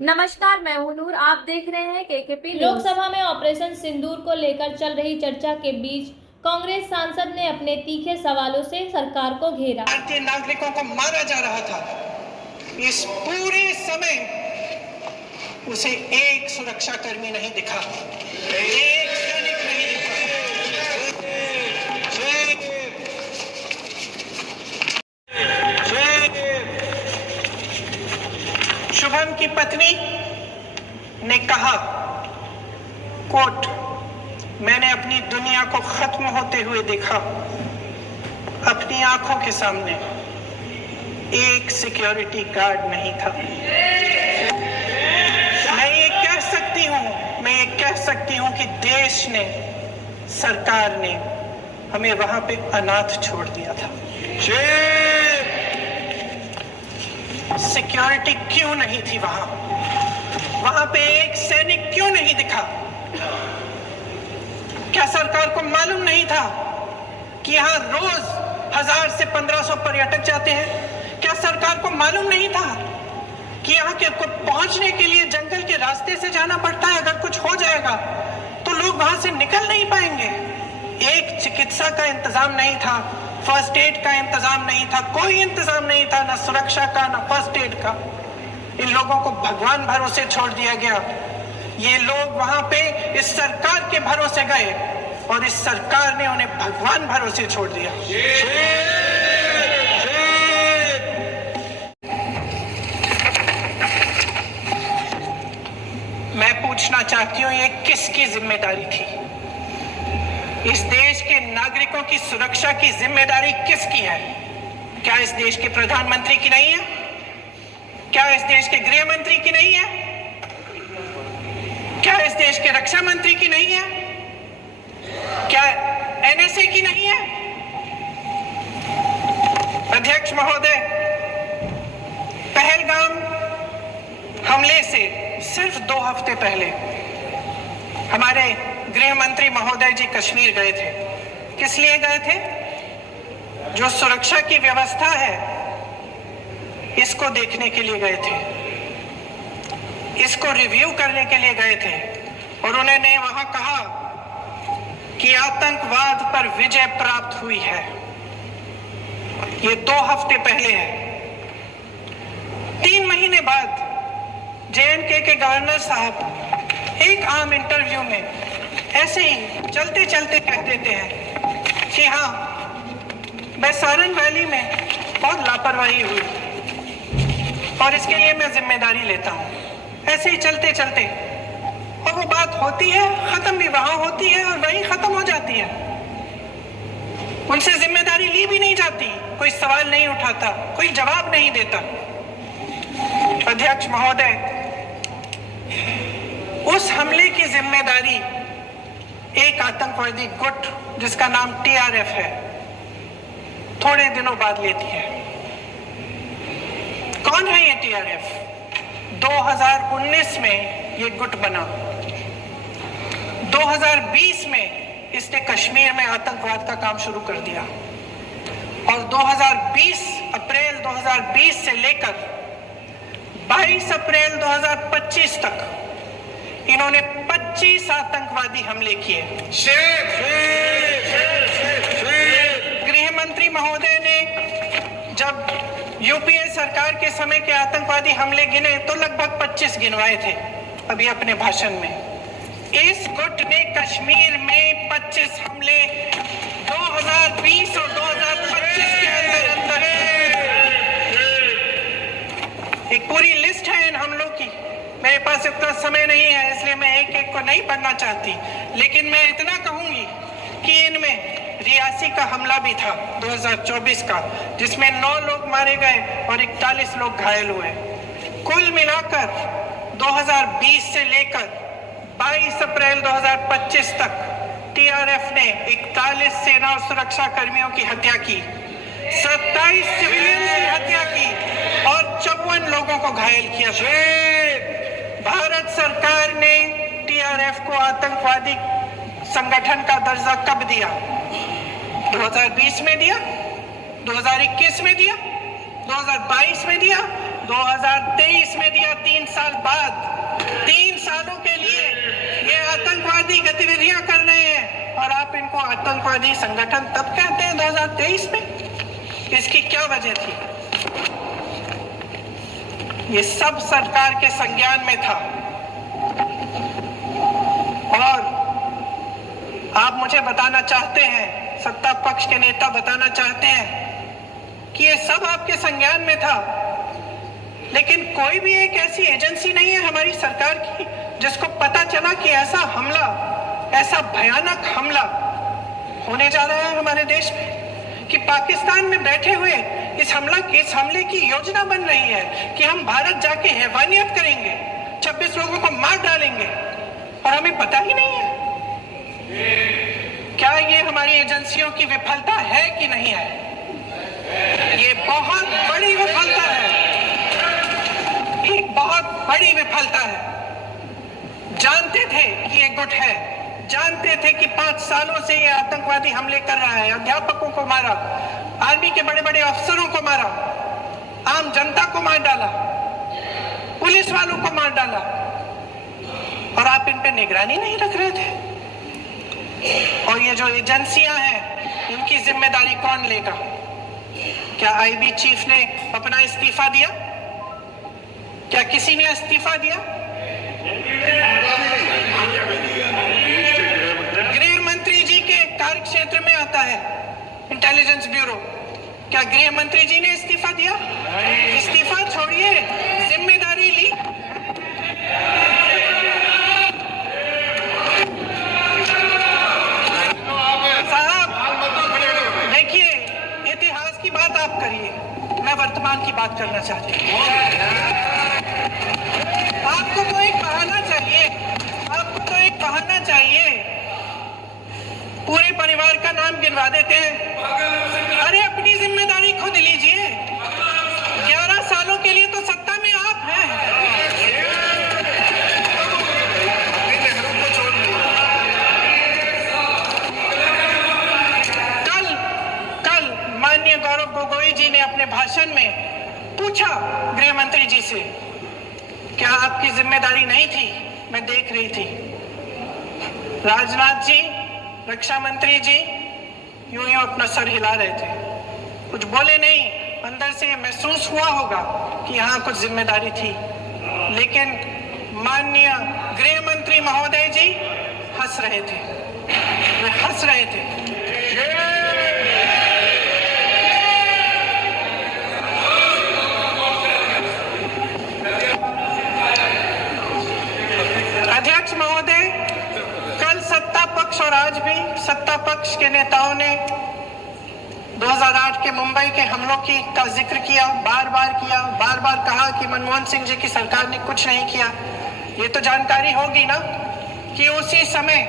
नमस्कार, मैं हूं नूर। आप देख रहे हैं केकेपी न्यूज़। लोकसभा में ऑपरेशन सिंदूर को लेकर चल रही चर्चा के बीच कांग्रेस सांसद ने अपने तीखे सवालों से सरकार को घेरा। भारतीय नागरिकों को मारा जा रहा था। इस पूरे समय उसे एक सुरक्षाकर्मी नहीं दिखा, एक सैनिक नहीं दिखा। शुभम की पत्नी ने कहा, कोट, मैंने अपनी दुनिया को खत्म होते हुए देखा। अपनी आंखों के सामने एक सिक्योरिटी गार्ड नहीं था। मैं ये कह सकती हूं कि देश ने, सरकार ने हमें वहां पे अनाथ छोड़ दिया था। सिक्योरिटी क्यों नहीं थी वहां पे एक सैनिक क्यों नहीं दिखा? क्या सरकार को मालूम नहीं था कि यहाँ रोज 1000 से 1500 पर्यटक जाते हैं? क्या सरकार को मालूम नहीं था कि यहाँ के को पहुंचने के लिए जंगल के रास्ते से जाना पड़ता है? अगर कुछ हो जाएगा तो लोग वहां से निकल नहीं पाएंगे। एक चिकित्सा का इंतजाम नहीं था, फर्स्ट एड का इंतजाम नहीं था, कोई इंतजाम नहीं था, ना सुरक्षा का ना फर्स्ट एड का। इन लोगों को भगवान भरोसे छोड़ दिया गया। ये लोग वहां पे इस सरकार के भरोसे गए और इस सरकार ने उन्हें भगवान भरोसे छोड़ दिया। मैं पूछना चाहती हूँ, ये किसकी जिम्मेदारी थी? इस देश के नागरिकों की सुरक्षा की जिम्मेदारी किसकी है? क्या इस देश के प्रधानमंत्री की नहीं है? क्या इस देश के गृह मंत्री की नहीं है? क्या इस देश के रक्षा मंत्री की नहीं है? क्या एनएसए की नहीं है? अध्यक्ष महोदय, पहलगाम हमले से सिर्फ 2 हफ्ते पहले हमारे गृह मंत्री महोदय जी कश्मीर गए थे। किस लिए गए थे? जो सुरक्षा की व्यवस्था है इसको देखने के लिए गए थे, इसको रिव्यू करने के लिए गए थे। और उन्होंने वहां कहा कि आतंकवाद पर विजय प्राप्त हुई है। ये 2 हफ्ते पहले है। 3 महीने बाद जेएनके के गवर्नर साहब एक आम इंटरव्यू में ऐसे ही चलते चलते कह देते हैं कि हाँ, बैसारन वैली में बहुत लापरवाही हुई और इसके लिए मैं जिम्मेदारी लेता हूँ। ऐसे ही चलते चलते, और वो बात होती है, खत्म भी वहां होती है और वहीं खत्म हो जाती है। उनसे जिम्मेदारी ली भी नहीं जाती, कोई सवाल नहीं उठाता, कोई जवाब नहीं देता। अध्यक्ष महोदय, उस हमले की जिम्मेदारी एक आतंकवादी गुट जिसका नाम टीआरएफ है थोड़े दिनों बाद लेती है। कौन है ये टीआरएफ? 2019 में ये गुट बना। 2020 में इसने कश्मीर में आतंकवाद का काम शुरू कर दिया और अप्रैल 2020 से लेकर 22 अप्रैल 2025 तक इन्होंने 25 आतंकवादी हमले किए। गृह मंत्री महोदय ने जब यूपीए सरकार के समय के आतंकवादी हमले गिने तो लगभग 25 गिनवाए थे अभी अपने भाषण में। इस गुट ने कश्मीर में 25 हमले 2020 और 2025 के अंदर एक पूरी लिस्ट है इन हमलों की। मेरे पास इतना समय नहीं है इसलिए मैं एक एक को नहीं पढ़ना चाहती, लेकिन मैं इतना कहूंगी कि इनमें रियासी का हमला भी था 2024 का, जिसमें 9 लोग मारे गए और 41 लोग घायल हुए। कुल मिलाकर 2020 से लेकर 22 अप्रैल 2025 तक टीआरएफ ने 41 सेना और सुरक्षा कर्मियों की हत्या की, 27 सिविलियन की हत्या की और 54 लोगों को घायल किया। भारत सरकार ने टीआरएफ को आतंकवादी संगठन का दर्जा कब दिया? 2020 में दिया, 2021 में दिया, 2022 में दिया, 2023 में दिया, 3 साल बाद। 3 सालों के लिए ये आतंकवादी गतिविधियां कर रहे हैं और आप इनको आतंकवादी संगठन तब कहते हैं 2023 में। इसकी क्या वजह थी? ये सब सरकार के संज्ञान में था। और आप मुझे बताना चाहते हैं, सत्ता पक्ष के नेता बताना चाहते हैं कि ये सब आपके संज्ञान में था, लेकिन कोई भी एक ऐसी एजेंसी नहीं है हमारी सरकार की जिसको पता चला कि ऐसा हमला, ऐसा भयानक हमला होने जा रहा है हमारे देश में, कि पाकिस्तान में बैठे हुए इस हमले की योजना बन रही है कि हम भारत जाके हैवानियत करेंगे, 26 लोगों को मार डालेंगे और हमें पता ही नहीं है। क्या ये हमारी एजेंसियों की विफलता है कि नहीं है? ये बहुत बड़ी विफलता है, एक बहुत बड़ी विफलता है। जानते थे कि ये गुट है, जानते थे कि 5 सालों से ये आतंकवादी हमले कर रहा है, अध्यापकों को मारा, आर्मी के बड़े बड़े अफसरों को मारा, आम जनता को मार डाला, पुलिस वालों को मार डाला, और आप इन पे निगरानी नहीं रख रहे थे। और ये जो एजेंसियां हैं, इनकी जिम्मेदारी कौन लेगा? क्या आईबी चीफ ने अपना इस्तीफा दिया? क्या किसी ने इस्तीफा दिया? गृह मंत्री जी के कार्य क्षेत्र में आता है इंटेलिजेंस ब्यूरो। क्या गृह मंत्री जी ने इस्तीफा दिया? इस्तीफा छोड़िए, जिम्मेदारी ली। की बात आप करिए, मैं वर्तमान की बात करना चाहती हूँ। आपको तो एक बहाना चाहिए, आपको तो एक बहाना चाहिए। पूरे परिवार का नाम गिनवा देते हैं। अरे अपनी जिम्मेदारी खुद लीजिए। 11 सालों के लिए तो सत्ता में आप हैं। माननीय गौरव गोगोई जी ने अपने भाषण में पूछा गृह मंत्री जी से, क्या आपकी जिम्मेदारी नहीं थी? मैं देख रही थी। राजनाथ जी, रक्षा मंत्री जी यूं यूं अपना सर हिला रहे थे, कुछ बोले नहीं। अंदर से महसूस हुआ होगा कि यहाँ कुछ जिम्मेदारी थी, लेकिन माननीय गृह मंत्री महोदय जी हंस रहे थे, वे हंस रहे थे। अध्यक्ष महोदय, कल सत्ता पक्ष और आज भी सत्ता पक्ष के नेताओं ने 2008 के मुंबई के हमलों का जिक्र किया, बार बार कहा कि मनमोहन सिंह जी की सरकार ने कुछ नहीं किया। ये तो जानकारी होगी ना कि उसी समय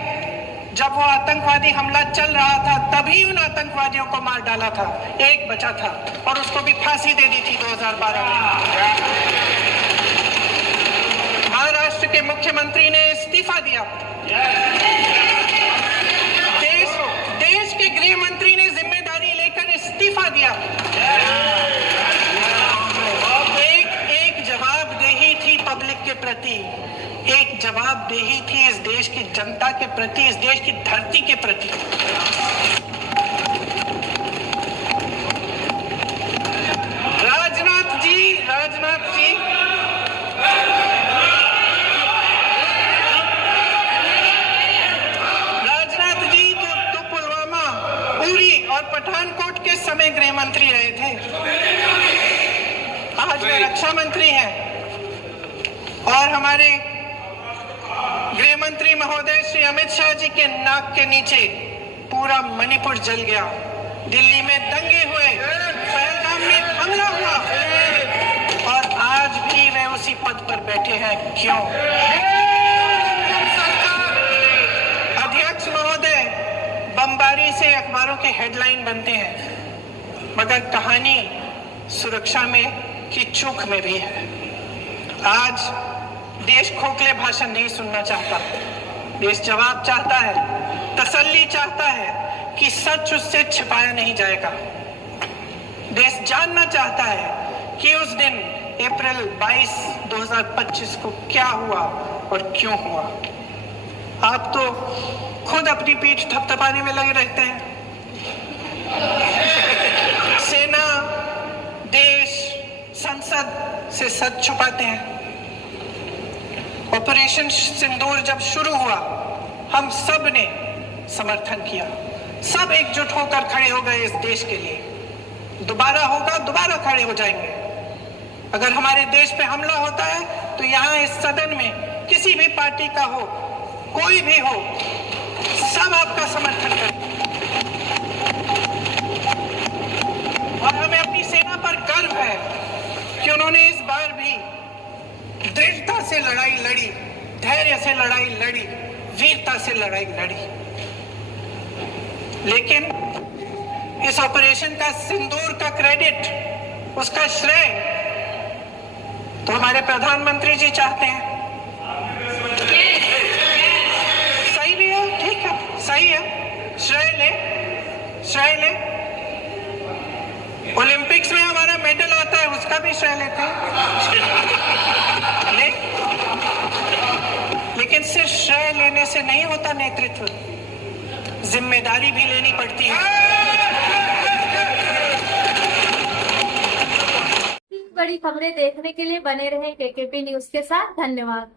जब वो आतंकवादी हमला चल रहा था, तभी उन आतंकवादियों को मार डाला था, एक बचा था और उसको भी फांसी दे दी थी 2012 में। महाराष्ट्र के मुख्यमंत्री ने इस्तीफा दिया। देश के गृह मंत्री ने जिम्मेदारी लेकर इस्तीफा दिया। एक जवाबदेही थी पब्लिक के प्रति, एक जवाबदेही थी इस देश की जनता के प्रति, इस देश की धरती के प्रति। राजनाथ जी तो पुलवामा, उरी और पठानकोट के समय गृह मंत्री रहे थे। आज वे रक्षा मंत्री हैं और हमारे गृह मंत्री महोदय श्री अमित शाह जी के नाक के नीचे पूरा मणिपुर जल गया, दिल्ली में दंगे हुए, पहलगाम में हमला हुआ और आज भी वे उसी पद पर बैठे हैं। क्यों? अध्यक्ष महोदय, बमबारी से अखबारों के हेडलाइन बनते हैं, मगर कहानी सुरक्षा में की चूक में भी है। आज देश खोखले भाषण नहीं सुनना चाहता, देश जवाब चाहता है, तसल्ली चाहता है कि सच उससे छिपाया नहीं जाएगा। देश जानना चाहता है कि उस दिन अप्रैल 22, 2025 को क्या हुआ और क्यों हुआ। आप तो खुद अपनी पीठ थपथपाने में लगे रहते हैं। सेना, देश, संसद से सच छुपाते हैं। ऑपरेशन सिंदूर जब शुरू हुआ, हम सब ने समर्थन किया, सब एकजुट होकर खड़े हो गए इस देश के लिए। दोबारा होगा, दोबारा खड़े हो जाएंगे। अगर हमारे देश पे हमला होता है तो यहाँ इस सदन में किसी भी पार्टी का हो, कोई भी हो, सब आपका समर्थन करें। और हमें अपनी सेना पर गर्व है कि उन्होंने इस बार भी दृढ़ता से लड़ाई लड़ी, धैर्य से लड़ाई लड़ी, वीरता से लड़ाई लड़ी। लेकिन इस ऑपरेशन का सिंदूर का क्रेडिट, उसका श्रेय तो हमारे प्रधानमंत्री जी चाहते हैं। सही भी है, ठीक है, सही है, श्रेय ले, श्रेय ले। ओलंपिक्स में हमारा मेडल आता है, उसका भी श्रेय लेते हैं, ले। लेकिन सिर्फ श्रेय लेने से नहीं होता नेतृत्व, जिम्मेदारी भी लेनी पड़ती है। बड़ी खबरें देखने के लिए बने रहें केकेपी न्यूज के साथ। धन्यवाद।